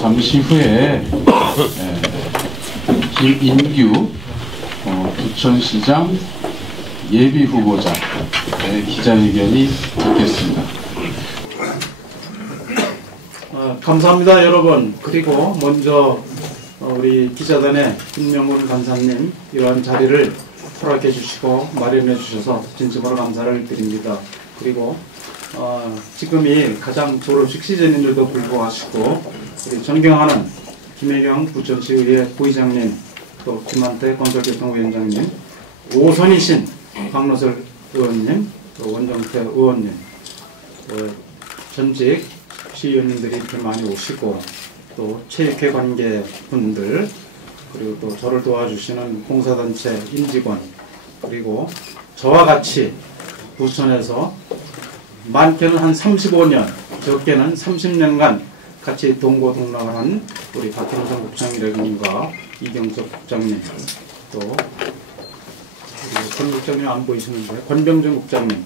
잠시 후에 김인규 부천시장 예비후보자의 기자회견이 있겠습니다. 감사합니다, 여러분. 그리고 먼저 우리 기자단의 김명훈 간사님 이러한 자리를 허락해 주시고 마련해 주셔서 진심으로 감사를 드립니다. 그리고 지금이 가장 졸업식 시즌인데도 불구하고 우리 존경하는 김혜경 부천시의회 부의장님, 또 김한태 건설교통위원장님, 오선이신 박노설 의원님, 또 원정태 의원님, 전직 시의원님들이 이렇게 많이 오시고, 또 체육회 관계 분들, 그리고 또 저를 도와주시는 봉사단체 임직원, 그리고 저와 같이 부천에서 많게는 한 35년, 적게는 30년간 같이 동고동락을 한 우리 박형성 국장이라든가 이경석 국장님, 또 권 국장님 안 보이시는데 권병준 국장님,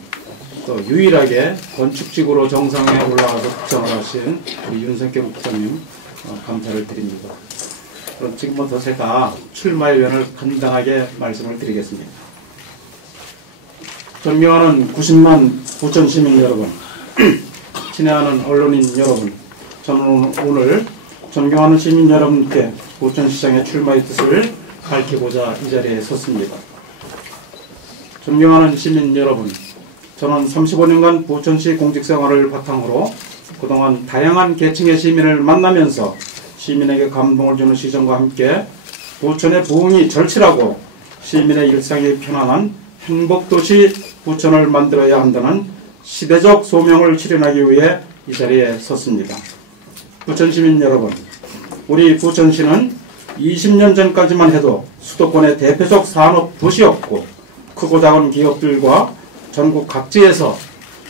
또 유일하게 건축직으로 정상에 올라가서 국장을 하신 우리 윤석열 국장님 감사를 드립니다. 그럼 지금부터 제가 출마의 의원을 간단하게 말씀을 드리겠습니다. 존경하는 90만 부천 시민 여러분, 친애하는 언론인 여러분, 저는 오늘 존경하는 시민 여러분께 부천시장의 출마의 뜻을 밝히고자 이 자리에 섰습니다. 존경하는 시민 여러분, 저는 35년간 부천시 공직생활을 바탕으로 그동안 다양한 계층의 시민을 만나면서 시민에게 감동을 주는 시정과 함께 부천의 부흥이 절실하고 시민의 일상이 편안한 행복도시 부천을 만들어야 한다는 시대적 소명을 실현하기 위해 이 자리에 섰습니다. 부천시민 여러분, 우리 부천시는 20년 전까지만 해도 수도권의 대표적 산업 도시였고 크고 작은 기업들과 전국 각지에서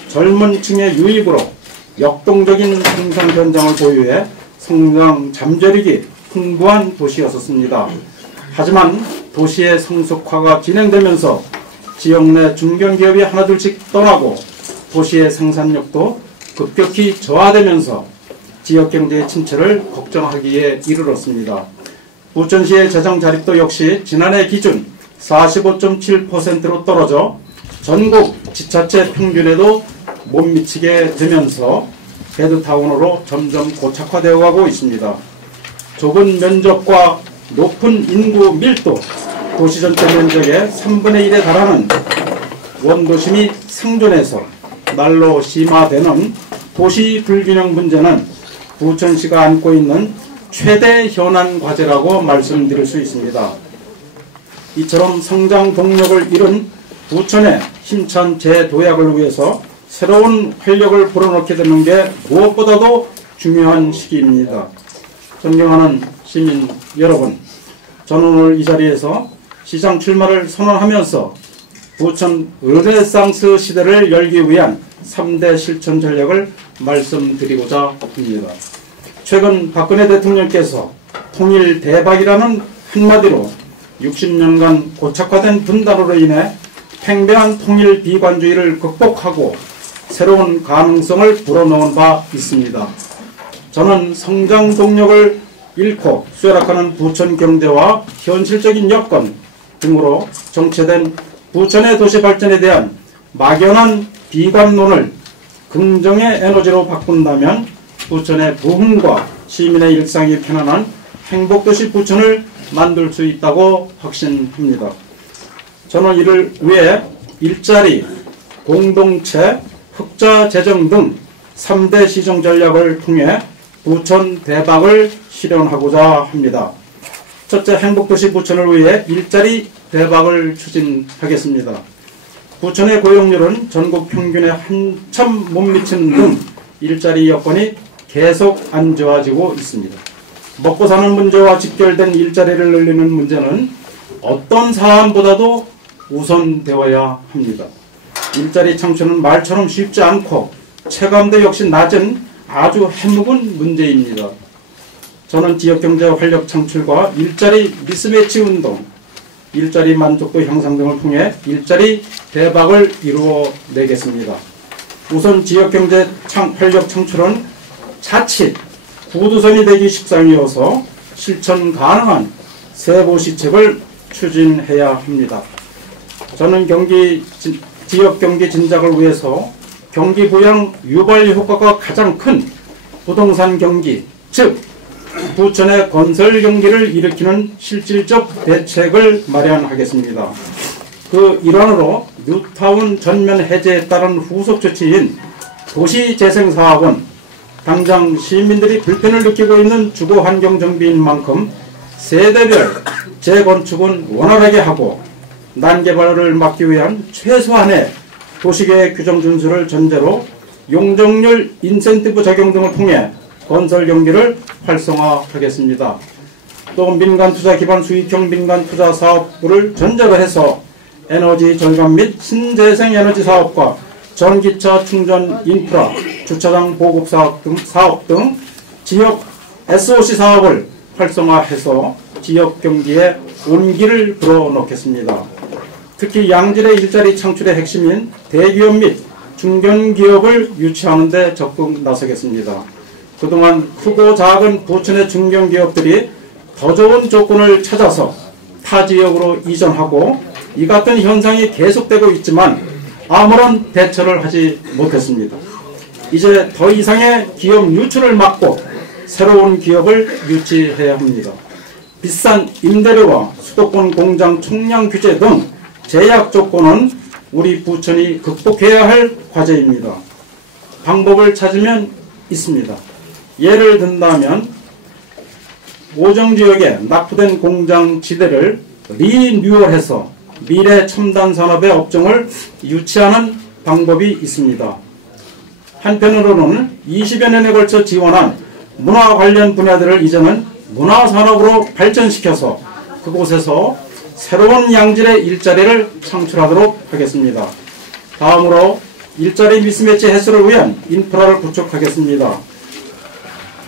젊은 층의 유입으로 역동적인 생산 현장을 보유해 성장 잠재력이 풍부한 도시였었습니다. 하지만 도시의 성숙화가 진행되면서 지역 내 중견기업이 하나둘씩 떠나고 도시의 생산력도 급격히 저하되면서 지역경제의 침체를 걱정하기에 이르렀습니다. 부천시의 재정 자립도 역시 지난해 기준 45.7%로 떨어져 전국 지자체 평균에도 못 미치게 되면서 배드타운으로 점점 고착화되어 가고 있습니다. 좁은 면적과 높은 인구 밀도, 도시 전체 면적의 3분의 1에 달하는 원도심이 상존해서 날로 심화되는 도시 불균형 문제는 부천시가 안고 있는 최대 현안 과제라고 말씀드릴 수 있습니다. 이처럼 성장 동력을 잃은 부천의 힘찬 재도약을 위해서 새로운 활력을 불어넣게 되는 게 무엇보다도 중요한 시기입니다. 존경하는 시민 여러분, 저는 오늘 이 자리에서 시장 출마를 선언하면서 부천 르네상스 시대를 열기 위한 3대 실천 전략을 말씀드리고자 합니다. 최근 박근혜 대통령께서 통일 대박이라는 한마디로 60년간 고착화된 분단으로 인해 팽배한 통일 비관주의를 극복하고 새로운 가능성을 불어넣은 바 있습니다. 저는 성장 동력을 잃고 쇠락하는 부천 경제와 현실적인 여건 등으로 정체된 부천의 도시 발전에 대한 막연한 비관론을 긍정의 에너지로 바꾼다면 부천의 부흥과 시민의 일상이 편안한 행복도시 부천을 만들 수 있다고 확신합니다. 저는 이를 위해 일자리, 공동체, 흑자 재정 등 3대 시정 전략을 통해 부천 대박을 실현하고자 합니다. 첫째, 행복도시 부천을 위해 일자리 대박을 추진하겠습니다. 부천의 고용률은 전국 평균에 한참 못 미치는 등 일자리 여건이 계속 안 좋아지고 있습니다. 먹고 사는 문제와 직결된 일자리를 늘리는 문제는 어떤 사안보다도 우선되어야 합니다. 일자리 창출은 말처럼 쉽지 않고 체감도 역시 낮은 아주 해묵은 문제입니다. 저는 지역경제 활력 창출과 일자리 미스매치 운동, 일자리 만족도 향상 등을 통해 일자리 대박을 이루어내겠습니다. 우선 지역경제 활력 창출은 자칫 구두선이 되기 십상이어서 실천 가능한 세부시책을 추진해야 합니다. 저는 지역 경기 진작을 위해서 경기 부양 유발 효과가 가장 큰 부동산 경기, 즉 부천의 건설 경기를 일으키는 실질적 대책을 마련하겠습니다. 그 일환으로 뉴타운 전면 해제에 따른 후속 조치인 도시재생사업은 당장 시민들이 불편을 느끼고 있는 주거환경 정비인 만큼 세대별 재건축은 원활하게 하고 난개발을 막기 위한 최소한의 도시계획 규정 준수를 전제로 용적률 인센티브 적용 등을 통해 건설 경기를 활성화하겠습니다. 또 민간투자 기반 수익형 민간투자 사업부를 전제로 해서 에너지 절감 및 신재생 에너지 사업과 전기차 충전 인프라, 주차장 보급 사업 등 지역 SOC 사업을 활성화해서 지역 경기에 온기를 불어넣겠습니다. 특히 양질의 일자리 창출의 핵심인 대기업 및 중견기업을 유치하는 데 적극 나서겠습니다. 그동안 크고 작은 부천의 중견기업들이 더 좋은 조건을 찾아서 타 지역으로 이전하고 이 같은 현상이 계속되고 있지만 아무런 대처를 하지 못했습니다. 이제 더 이상의 기업 유출을 막고 새로운 기업을 유치해야 합니다. 비싼 임대료와 수도권 공장 총량 규제 등 제약 조건은 우리 부천이 극복해야 할 과제입니다. 방법을 찾으면 있습니다. 예를 든다면 오정지역에 납부된 공장 지대를 리뉴얼해서 미래 첨단 산업의 업종을 유치하는 방법이 있습니다. 한편으로는 20여 년에 걸쳐 지원한 문화 관련 분야들을 이제는 문화산업으로 발전시켜서 그곳에서 새로운 양질의 일자리를 창출하도록 하겠습니다. 다음으로 일자리 미스매치 해소를 위한 인프라를 구축하겠습니다.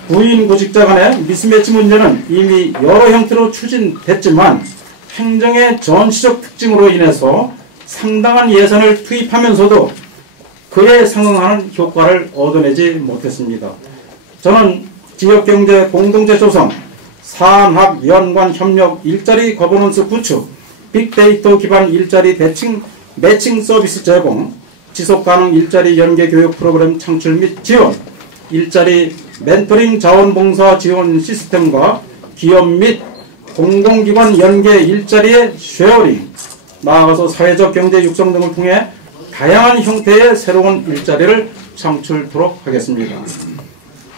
구인 구직자 간의 미스매치 문제는 이미 여러 형태로 추진됐지만 행정의 전시적 특징으로 인해서 상당한 예산을 투입하면서도 그에 상응하는 효과를 얻어내지 못했습니다. 저는 지역경제 공동체 조성, 산학, 연관, 협력, 일자리 거버넌스 구축, 빅데이터 기반 일자리 매칭 서비스 제공, 지속가능 일자리 연계 교육 프로그램 창출 및 지원, 일자리 멘토링 자원봉사 지원 시스템과 기업 및 공공기관 연계 일자리의 쉐어링, 나아가서 사회적 경제 육성 등을 통해 다양한 형태의 새로운 일자리를 창출토록 하겠습니다.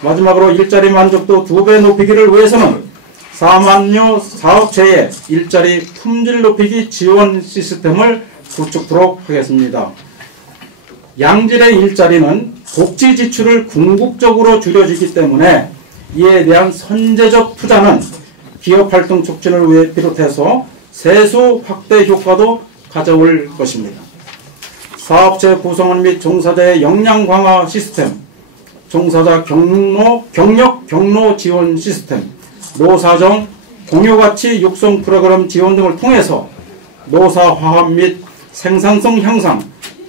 마지막으로 일자리 만족도 2배 높이기를 위해서는 사만료 사업체의 일자리 품질 높이기 지원 시스템을 구축토록 하겠습니다. 양질의 일자리는 복지 지출을 궁극적으로 줄여주기 때문에 이에 대한 선제적 투자는 기업 활동 촉진을 위해 비롯해서 세수 확대 효과도 가져올 것입니다. 사업체 구성원 및 종사자의 역량 강화 시스템, 종사자 경력 경로 지원 시스템, 노사정 공유가치 육성 프로그램 지원 등을 통해서 노사 화합 및 생산성 향상,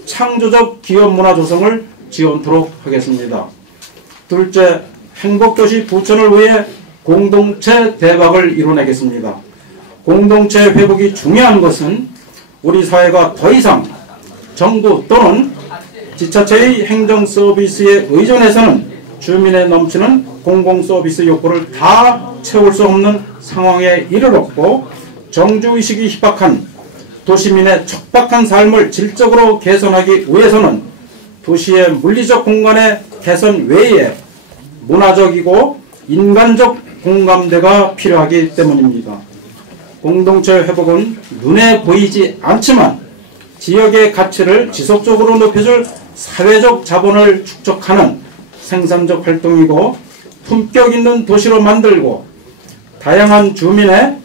창조적 기업 문화 조성을 지원토록 하겠습니다. 둘째, 행복도시 부천을 위해 공동체 대박을 이뤄내겠습니다. 공동체 회복이 중요한 것은 우리 사회가 더 이상 정부 또는 지자체의 행정 서비스에 의존해서는 주민의 넘치는 공공 서비스 욕구를 다 채울 수 없는 상황에 이르렀고 정주의식이 희박한 도시민의 척박한 삶을 질적으로 개선하기 위해서는 도시의 물리적 공간의 개선 외에 문화적이고 인간적 공감대가 필요하기 때문입니다. 공동체 회복은 눈에 보이지 않지만 지역의 가치를 지속적으로 높여줄 사회적 자본을 축적하는 생산적 활동이고 품격 있는 도시로 만들고 다양한 주민의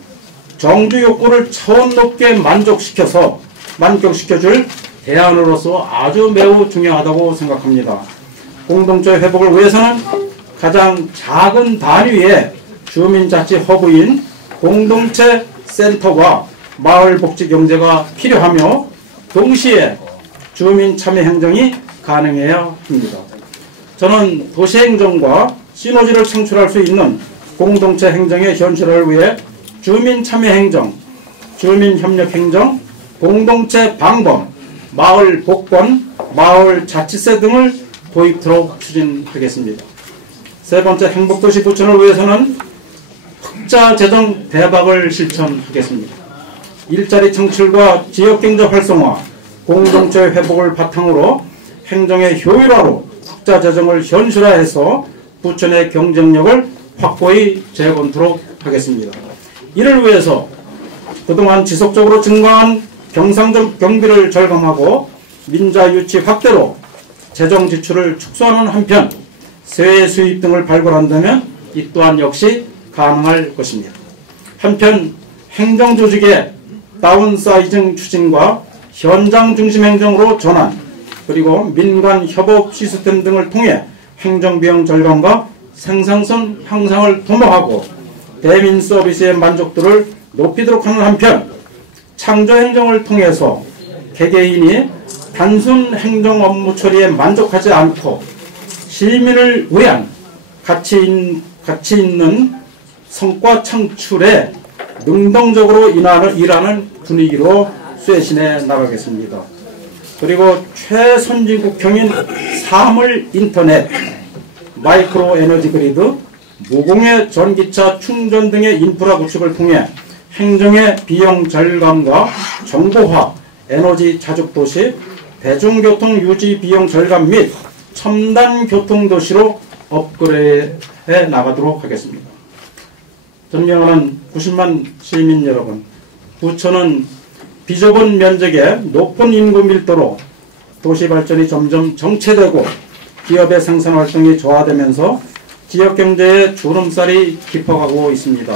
정주 욕구를 차원 높게 만족시켜줄 대안으로서 아주 매우 중요하다고 생각합니다. 공동체 회복을 위해서는 가장 작은 단위의 주민자치 허브인 공동체 센터와 마을복지경제가 필요하며 동시에 주민 참여 행정이 가능해야 합니다. 저는 도시행정과 시너지를 창출할 수 있는 공동체 행정의 현실화를 위해 주민참여행정, 주민협력행정, 공동체 방범, 마을 복권, 마을 자치세 등을 도입토록 추진하겠습니다. 세 번째, 행복도시 부천을 위해서는 흑자 재정 대박을 실천하겠습니다. 일자리 창출과 지역경제 활성화, 공동체 회복을 바탕으로 행정의 효율화로 흑자 재정을 현실화해서 부천의 경쟁력을 확고히 재건토록 하겠습니다. 이를 위해서 그동안 지속적으로 증가한 경상적 경비를 절감하고 민자 유치 확대로 재정 지출을 축소하는 한편 세외 수입 등을 발굴한다면 이 또한 역시 가능할 것입니다. 한편 행정조직의 다운사이징 추진과 현장 중심 행정으로 전환, 그리고 민관 협업 시스템 등을 통해 행정비용 절감과 생산성 향상을 도모하고 대민 서비스의 만족도를 높이도록 하는 한편 창조행정을 통해서 개개인이 단순 행정 업무 처리에 만족하지 않고 시민을 위한 가치 있는 성과 창출에 능동적으로 일하는 분위기로 쇄신해 나가겠습니다. 그리고 최선진국형인 사물 인터넷, 마이크로 에너지 그리드, 무공해 전기차 충전 등의 인프라 구축을 통해 행정의 비용 절감과 정보화, 에너지 자족 도시, 대중교통 유지 비용 절감 및 첨단 교통도시로 업그레이드해 나가도록 하겠습니다. 존경하는 90만 시민 여러분, 부천은 비좁은 면적에 높은 인구 밀도로 도시 발전이 점점 정체되고 기업의 생산 활동이 저하되면서 지역 경제의 주름살이 깊어가고 있습니다.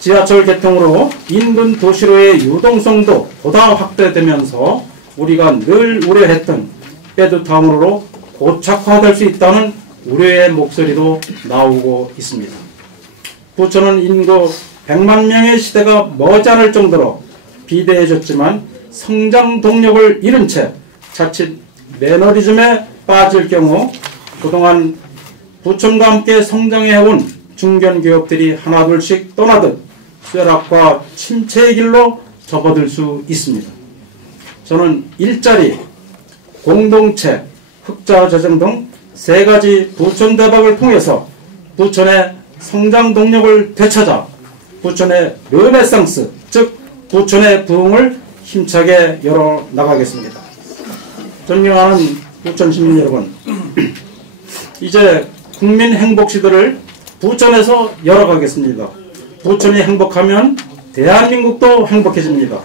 지하철 개통으로 인근 도시로의 유동성도 보다 확대되면서 우리가 늘 우려했던 배드타운으로 고착화될 수 있다는 우려의 목소리도 나오고 있습니다. 부천은 인구 100만 명의 시대가 머지않을 정도로 비대해졌지만 성장 동력을 잃은 채 자칫 매너리즘에 빠질 경우 그동안 부천과 함께 성장해온 중견기업들이 하나둘씩 떠나듯 쇠락과 침체의 길로 접어들 수 있습니다. 저는 일자리, 공동체, 흑자 재정 등 세 가지 부천 대박을 통해서 부천의 성장 동력을 되찾아 부천의 르네상스, 즉 부천의 부흥을 힘차게 열어나가겠습니다. 존경하는 부천 시민 여러분, 이제 국민 행복 시대를 부천에서 열어가겠습니다. 부천이 행복하면 대한민국도 행복해집니다.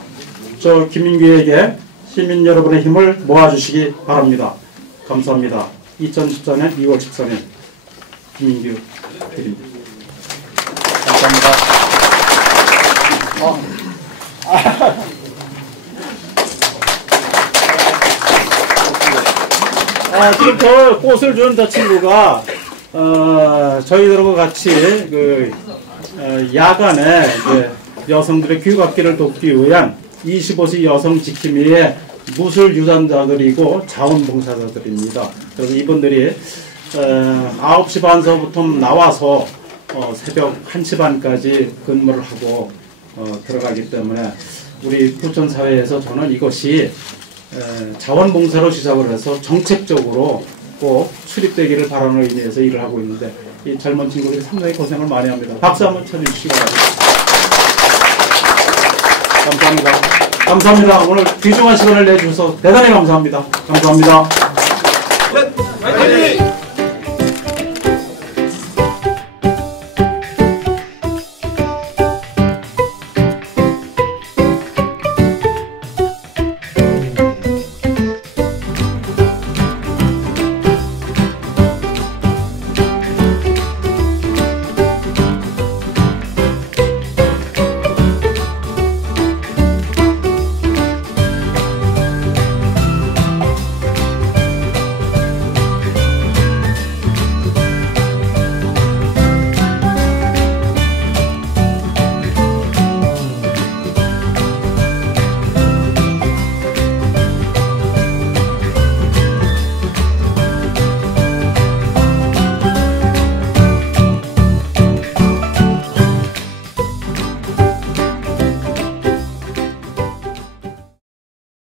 저 김인규에게 시민 여러분의 힘을 모아주시기 바랍니다. 감사합니다. 2014년 2월 14일 김인규 드립니다. 감사합니다. 지금 저 꽃을 준 저 친구가 저희들하고 같이 야간에 이제 여성들의 귀갓길을 돕기 위한 25시 여성 지킴이의 무술 유산자들이고 자원봉사자들입니다. 그래서 이분들이 9시 반서부터 나와서 새벽 1시 반까지 근무를 하고 들어가기 때문에 우리 부천 사회에서 저는 이것이 자원봉사로 시작을 해서 정책적으로 꼭 수립되기를 바라는 의미에서 일을 하고 있는데 이 젊은 친구들이 상당히 고생을 많이 합니다. 박수 한번 쳐주시기 바랍니다. 감사합니다. 감사합니다. 오늘 귀중한 시간을 내주셔서 대단히 감사합니다. 감사합니다.